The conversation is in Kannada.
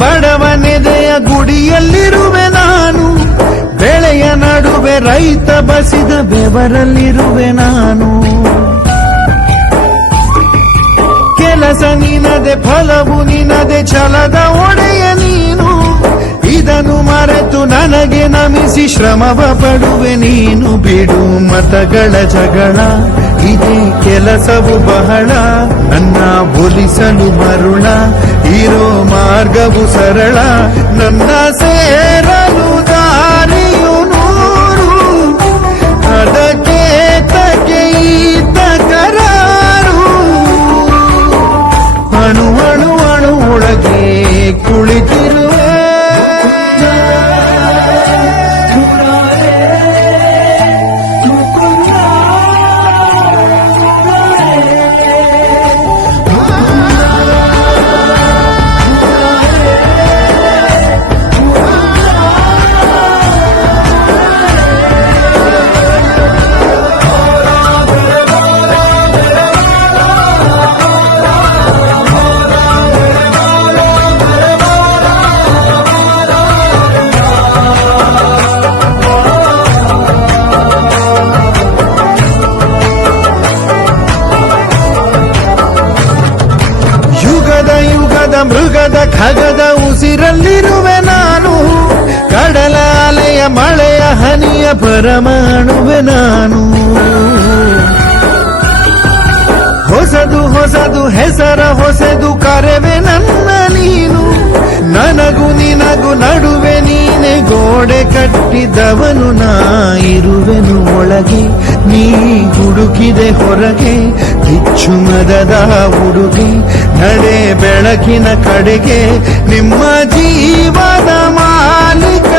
ಬಡವನೆದೆಯ ಗುಡಿಯಲ್ಲಿರುವೆ ನಾನು, ಬೆಳೆಯ ನಡುವೆ ರೈತ ಬಸಿದ ಬೆವರಲ್ಲಿರುವೆ ನಾನು. ಕೆಲಸ ನಿನದೆ ಫಲವು ನಿನದೆ ಛಲದ ಒಡೆಯ ನೀನು, ಇದನ್ನು ಮರೆತು ನನಗೆ ನಮಿಸಿ ಶ್ರಮವ ಪಡುವೆ ನೀನು. ಬಿಡು ಮತಗಳ ಜಗಳ, ಇದೇ ಕೆಲಸವು ಬಹಳ, ನನ್ನ ಒಲಿಸಲು ಮರುಳ, ಇರೋ ಮಾರ್ಗವು ಸರಳ, ನನ್ನ ಸೇರಲು ದಾರಿಯು ನೂರು, ಅದಕ್ಕೆ ತಕ್ಕೆ ಈತ ಕರಾರು. ಅಣು ಅಣು ಅಣು ಒಳಗೆ ಕುಳಿತಿರುವೆ, ಮೃಗದ ಖಗದ ಉಸಿರಲ್ಲಿರುವೆ ನಾನು, ಕಡಲ ಅಲೆಯ ಮಳೆಯ ಹನಿಯ ಪರಮಾಣುವೆ ನಾನು. ಹೊಸದು ಹೊಸದು ಹೆಸರ ಹೊಸದು ಕರೆವೆ ನನ್ನ ನೀನು, ನನಗೂ ನಿನಗೂ ನಡುವೆ ನೀನೆ ಗೋಡೆ ಕಟ್ಟಿದವನು ನಾ. ಇರುವೆನು ಒಳಗೆ ನೀ ಹುಡುಕಿದೆ ಹೊರಗೆ, ಕಿಚ್ಚು ಮದದ ಹುಡುಗಿ ನಡೆ ಬೆಳಕಿನ ಕಡೆಗೆ, ನಿಮ್ಮ ಜೀವದ ಮಾಲೀಕ